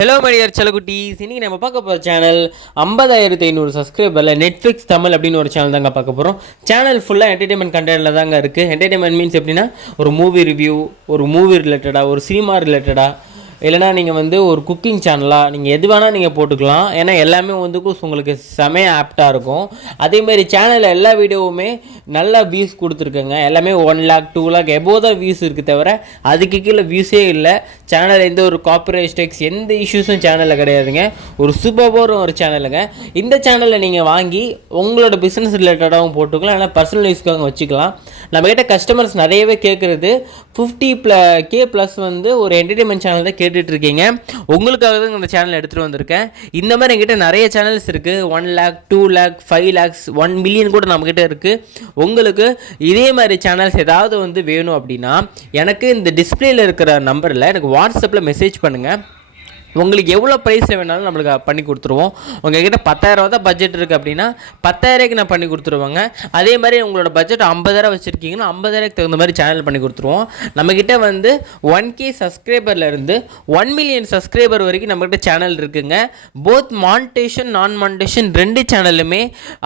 Hello மடியார் செலகுட்டீஸ். இன்றைக்கி நம்ம பார்க்க போகிற சேனல் 50,500 சப்ஸ்கிரைபரில் நெட்ஃப்ளிக்ஸ் தமிழ் அப்படின்னு ஒரு சேனல் தாங்க பார்க்க போகிறோம். சேனல் ஃபுல்லாக என்டர்டைன்மெண்ட் கண்டென்ட்டில் தாங்க இருக்குது. என்டர்டைன்மெண்ட் மீன்ஸ் எப்படின்னா ஒரு மூவி ரிவ்யூ, ஒரு மூவி ரிலேட்டடாக, ஒரு சினிமா ரிலேட்டடாக, இல்லைனா நீங்கள் வந்து ஒரு குக்கிங் சேனலாக நீங்கள் எது வேணால் நீங்கள் போட்டுக்கலாம். ஏன்னா எல்லாமே வந்து உங்களுக்கு செமையாக ஆப்டாக இருக்கும். அதேமாதிரி சேனலில் எல்லா வீடியோவுமே நல்லா வியூஸ் கொடுத்துருக்குங்க. எல்லாமே 1 lakh 2 lakh எபோவ் தான் வியூஸ் இருக்குது, தவிர அதுக்கு கீழே வியூஸே இல்லை. சேனலில் எந்த ஒரு காப்பிரைட் ஸ்ட்ரைக்ஸ் எந்த இஷ்யூஸும் சேனலில் கிடையாதுங்க. ஒரு சூப்பரான ஒரு சேனலுங்க. இந்த சேனலில் நீங்கள் வாங்கி உங்களோட பிஸ்னஸ் ரிலேட்டடாகவும் போட்டுக்கலாம், இல்லை பர்சனல் யூஸ்க்காக வச்சுக்கலாம். நம்மக்கிட்ட கஸ்டமர்ஸ் நிறையவே கேட்குறது 50K+ வந்து ஒரு என்டர்டைன்மெண்ட் சேனல் தான் கேட்டுட்ருக்கீங்க. உங்களுக்காக தான் இந்த சேனல் எடுத்துகிட்டு வந்திருக்கேன். இந்த மாதிரி என்கிட்ட நிறைய சேனல்ஸ் இருக்குது. 1 lakh 2 lakh 5 lakhs 1 million கூட நம்மக்கிட்ட இருக்குது. உங்களுக்கு இதே மாதிரி சேனல்ஸ் ஏதாவது வந்து வேணும் அப்படின்னா எனக்கு இந்த டிஸ்பிளேயில் இருக்கிற நம்பரில் எனக்கு வாட்ஸ்அப்பில் மெசேஜ் பண்ணுங்கள். உங்களுக்கு எவ்வளோ ப்ரைஸில் வேணாலும் நம்மளுக்கு பண்ணி கொடுத்துருவோம். உங்கள்கிட்ட 10,000 தான் பட்ஜெட் இருக்குது அப்படின்னா 10,000க்கு நான் பண்ணி கொடுத்துருவாங்க. அதே மாதிரி உங்களோட பட்ஜெட் 50,000 வச்சுருக்கீங்கன்னா 50,000க்கு தகுந்த மாதிரி சேனல் பண்ணி கொடுத்துருவோம். நம்மக்கிட்ட வந்து 1K சப்ஸ்கிரைபர்லேருந்து 1 million சப்ஸ்கிரைபர் வரைக்கும் நம்மக்கிட்ட சேனல் இருக்குங்க. போத் மானிட்டேஷன் நான் மானிட்டேஷன் 2 சேனலுமே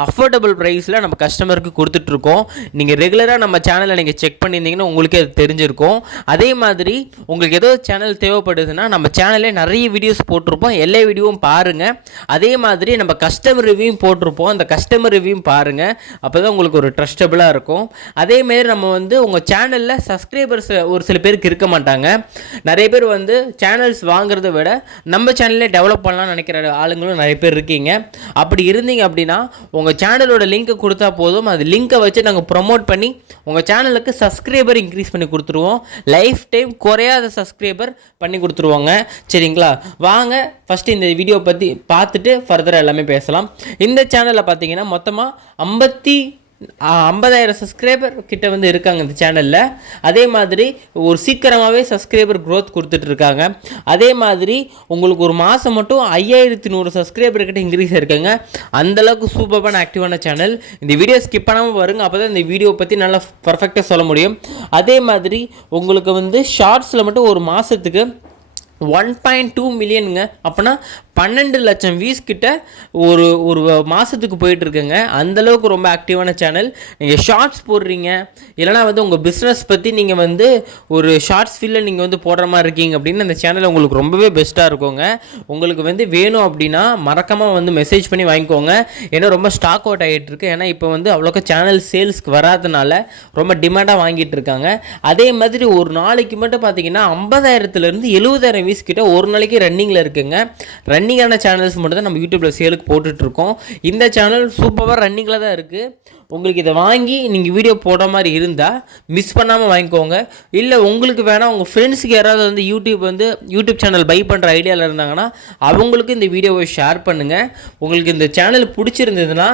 அஃபோர்டபுள் ப்ரைஸில் நம்ம கஸ்டமருக்கு கொடுத்துட்ருக்கோம். நீங்கள் ரெகுலராக நம்ம சேனலை நீங்கள் செக் பண்ணியிருந்தீங்கன்னா உங்களுக்கே அது தெரிஞ்சிருக்கும். அதே மாதிரி உங்களுக்கு ஏதோ சேனல் தேவைப்படுதுன்னா நம்ம சேனலே நிறைய வீடியோஸ் போட்டிருப்போம். எல்லா வீடியோவும் பாருங்கள். அதே மாதிரி நம்ம கஸ்டமர் ரிவ்யூவும் போட்டிருப்போம். அந்த கஸ்டமர் ரிவ்யூவும் பாருங்கள். அப்போ தான் உங்களுக்கு ஒரு ட்ரஸ்டபுளாக இருக்கும். அதேமாரி நம்ம வந்து உங்கள் சேனலில் சப்ஸ்கிரைபர்ஸ் ஒரு சில பேருக்கு இருக்க மாட்டாங்க. நிறைய பேர் வந்து சேனல்ஸ் வாங்குறத விட நம்ம சேனல்லே டெவலப் பண்ணலாம்னு நினைக்கிற ஆளுங்களும் நிறைய பேர் இருக்கீங்க. அப்படி இருந்தீங்க அப்படின்னா உங்கள் சேனலோட லிங்க்கை கொடுத்தா போதும். அது லிங்க்கை வச்சு நாங்கள் ப்ரொமோட் பண்ணி உங்கள் சேனலுக்கு சப்ஸ்கிரைபர் இன்க்ரீஸ் பண்ணி கொடுத்துருவோம். லைஃப் டைம் குறையாத சப்ஸ்கிரைபர் பண்ணி கொடுத்துருவோங்க. சரிங்களா? வாங்க ஃபஸ்ட்டு இந்த வீடியோ பற்றி பார்த்துட்டு ஃபர்தராக எல்லாமே பேசலாம். இந்த சேனலில் பார்த்தீங்கன்னா மொத்தமாக 50,000 சப்ஸ்கிரைபர் கிட்ட வந்து இருக்காங்க இந்த சேனலில். அதே மாதிரி ஒரு சீக்கிரமாகவே சப்ஸ்கிரைபர் க்ரோத் கொடுத்துட்ருக்காங்க. அதே மாதிரி உங்களுக்கு ஒரு மாதம் மட்டும் 5,100 சப்ஸ்கிரைபர் கிட்ட இன்க்ரீஸ் இருக்காங்க. அந்தளவுக்கு சூப்பரான ஆக்டிவான சேனல். இந்த வீடியோ ஸ்கிப் பண்ணாமல் வருங்க. அப்போ தான் இந்த வீடியோ பற்றி நல்லா பர்ஃபெக்டாக சொல்ல முடியும். அதே மாதிரி உங்களுக்கு வந்து ஷார்ட்ஸில் மட்டும் ஒரு மாதத்துக்கு 1.2 மில்லியனுங்க. அப்போனா 12 லட்சம் வியூஸ் கிட்ட ஒரு மாதத்துக்கு போயிட்டுருக்குங்க. அந்தளவுக்கு ரொம்ப ஆக்டிவான சேனல். நீங்கள் ஷார்ட்ஸ் போடுறீங்க, இல்லைனா வந்து உங்கள் பிஸ்னஸ் பற்றி நீங்கள் வந்து ஒரு ஷார்ட்ஸ் ஃபீல்டில் நீங்கள் வந்து போடுற மாதிரி இருக்கீங்க அப்படின்னு அந்த சேனல் உங்களுக்கு ரொம்பவே பெஸ்ட்டாக இருக்குங்க. உங்களுக்கு வந்து வேணும் அப்படின்னா மறக்காமல் வந்து மெசேஜ் பண்ணி வாங்கிக்கோங்க. ஏன்னா ரொம்ப ஸ்டாக் அவுட் ஆகிட்டு இருக்கு. ஏன்னா இப்போ வந்து அவ்வளோக்கா சேனல் சேல்ஸ்க்கு வராதனால ரொம்ப டிமாண்டாக வாங்கிட்டு இருக்காங்க. அதே மாதிரி ஒரு நாளைக்கு மட்டும் பார்த்தீங்கன்னா 50,000லேருந்து 70,000 வியூஸ் கிட்ட ஒரு நாளைக்கு ரன்னிங்கில் இருக்குங்க. ரன்னிங்கான சேனல்ஸ் மட்டும் தான் நம்ம யூடியூப்பில் சேலுக்கு போட்டுட்ருக்கோம். இந்த சேனல் சூப்பராக ரன்னிங்கில் தான் இருக்குது. உங்களுக்கு இதை வாங்கி நீங்கள் வீடியோ போடுற மாதிரி இருந்தால் மிஸ் பண்ணாமல் வாங்கிக்கோங்க. இல்லை உங்களுக்கு வேணால் உங்கள் ஃப்ரெண்ட்ஸுக்கு யாராவது வந்து யூடியூப் சேனல் பை பண்ணுற ஐடியாவில் இருந்தாங்கன்னா அவங்களுக்கு இந்த வீடியோவை ஷேர் பண்ணுங்கள். உங்களுக்கு இந்த சேனல் பிடிச்சிருந்ததுன்னா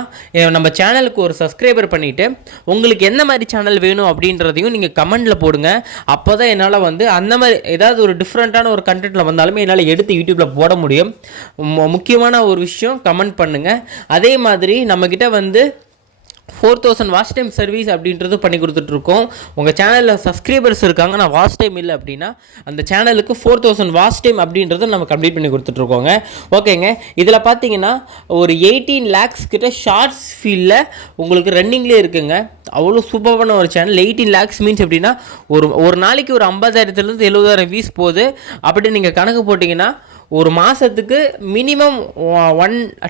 நம்ம சேனலுக்கு ஒரு சப்ஸ்கிரைபர் பண்ணிவிட்டு உங்களுக்கு என்ன மாதிரி சேனல் வேணும் அப்படின்றதையும் நீங்கள் கமெண்டில் போடுங்க. அப்போ தான் என்னால் வந்து அந்த மாதிரி ஏதாவது ஒரு டிஃப்ரெண்ட்டான ஒரு கண்டென்ட்டில் வந்தாலுமே என்னால் எடுத்து யூடியூப்பில் போட முடியும். முக்கியமான ஒரு விஷயம் கமெண்ட் பண்ணுங்கள். அதே மாதிரி நம்மக்கிட்ட வந்து 4,000 வாட்ச் டைம் சர்வீஸ் அப்படின்றது பண்ணி கொடுத்துட்ருக்கோம். உங்கள் சேனலில் சப்ஸ்கிரைபர்ஸ் இருக்காங்க, நான் வாட்ச் டைம் இல்லை அப்படின்னா அந்த சேனலுக்கு 4,000 வாட்ச் டைம் அப்படின்றத நம்ம கம்ப்ளீட் பண்ணி கொடுத்துட்ருக்கோங்க. ஓகேங்க. இதில் பார்த்தீங்கன்னா ஒரு 18 lakhs கிட்ட ஷார்ட்ஸ் ஃபீல்டில் உங்களுக்கு ரன்னிங்லேயே இருக்குங்க. அவ்வளோ சூப்பரான ஒரு சேனல். 18 lakhs மீன்ஸ் எப்படின்னா ஒரு நாளைக்கு ஒரு 50,000லேருந்து 70,000 வியூஸ் போகுது. அப்படி நீங்கள் கணக்கு போட்டிங்கன்னா ஒரு மாதத்துக்கு மினிமம்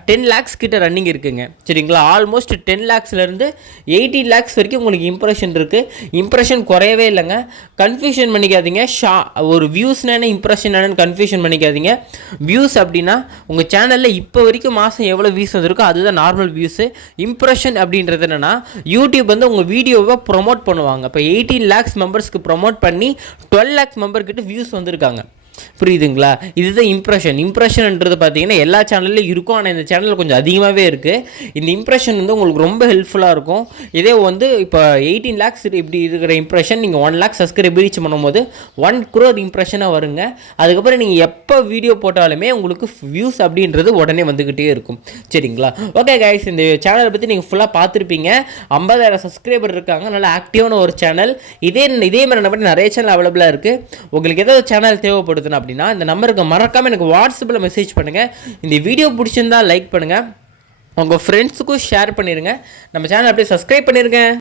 10 lakhs கிட்ட ரன்னிங் இருக்குங்க. சரிங்களா? ஆல்மோஸ்ட் 10 lakhsலேருந்து 18 lakhs வரைக்கும் உங்களுக்கு இம்ப்ரெஷன் இருக்குது. இம்ப்ரெஷன் குறையவே இல்லைங்க. கன்ஃபியூஷன் பண்ணிக்காதீங்க. ஒரு வியூஸ்னான இம்ப்ரெஷன் என்னன்னு கன்ஃபியூஷன் பண்ணிக்காதீங்க. வியூஸ் அப்படின்னா உங்கள் சேனலில் இப்போ வரைக்கும் மாதம் எவ்வளோ வியூஸ் வந்திருக்கோ அதுதான் நார்மல் வியூஸு. இம்ப்ரெஷன் அப்படின்றது என்னென்னா யூடியூப் வந்து உங்கள் வீடியோவை ப்ரொமோட் பண்ணுவாங்க. இப்போ 18 lakhs மெம்பர்ஸ்க்கு ப்ரொமோட் பண்ணி 12 lakh மெம்பர்கிட்ட வியூஸ் வந்திருக்காங்க. புரியுதுங்களா? இதுதான் இம்ப்ரெஷன்ன்றது பார்த்தீங்கன்னா எல்லா சேனல்லையும் இருக்கும். ஆனால் இந்த சேனலில் கொஞ்சம் அதிகமாகவே இருக்குது. இந்த இம்ப்ரெஷன் வந்து உங்களுக்கு ரொம்ப ஹெல்ப்ஃபுல்லாக இருக்கும். இதே வந்து இப்போ 18 lakhs இப்படி இருக்கிற இம்ப்ரெஷன் நீங்கள் 1 lakh சப்ஸ்கிரைபர் ரீச் பண்ணும்போது 1 crore இம்ப்ரெஷனாக வருங்க. அதுக்கப்புறம் நீங்கள் எப்போ வீடியோ போட்டாலுமே உங்களுக்கு வியூஸ் அப்படின்றது உடனே வந்துக்கிட்டே இருக்கும். சரிங்களா? ஓகே கைஸ், இந்த சேனலை பற்றி நீங்கள் ஃபுல்லாக பார்த்துருப்பீங்க. 50,000 சப்ஸ்கிரைபர் இருக்காங்க. நல்லா ஆக்டிவான ஒரு சேனல். இதே மாதிரி நம்ம நிறைய சேனல் அவைலபிளாக இருக்குது. உங்களுக்கு ஏதாவது சேனல் தேவைப்படுது பயன்படுத்தணும் அப்படின்னா இந்த நம்பருக்கு மறக்காமல் எனக்கு வாட்ஸ்அப்பில் மெசேஜ் பண்ணுங்கள். இந்த வீடியோ பிடிச்சிருந்தா லைக் பண்ணுங்கள், உங்கள் ஃப்ரெண்ட்ஸுக்கும் ஷேர் பண்ணிடுங்க, நம்ம சேனல் அப்படியே சப்ஸ்கிரைப் பண்ணிடுங்க.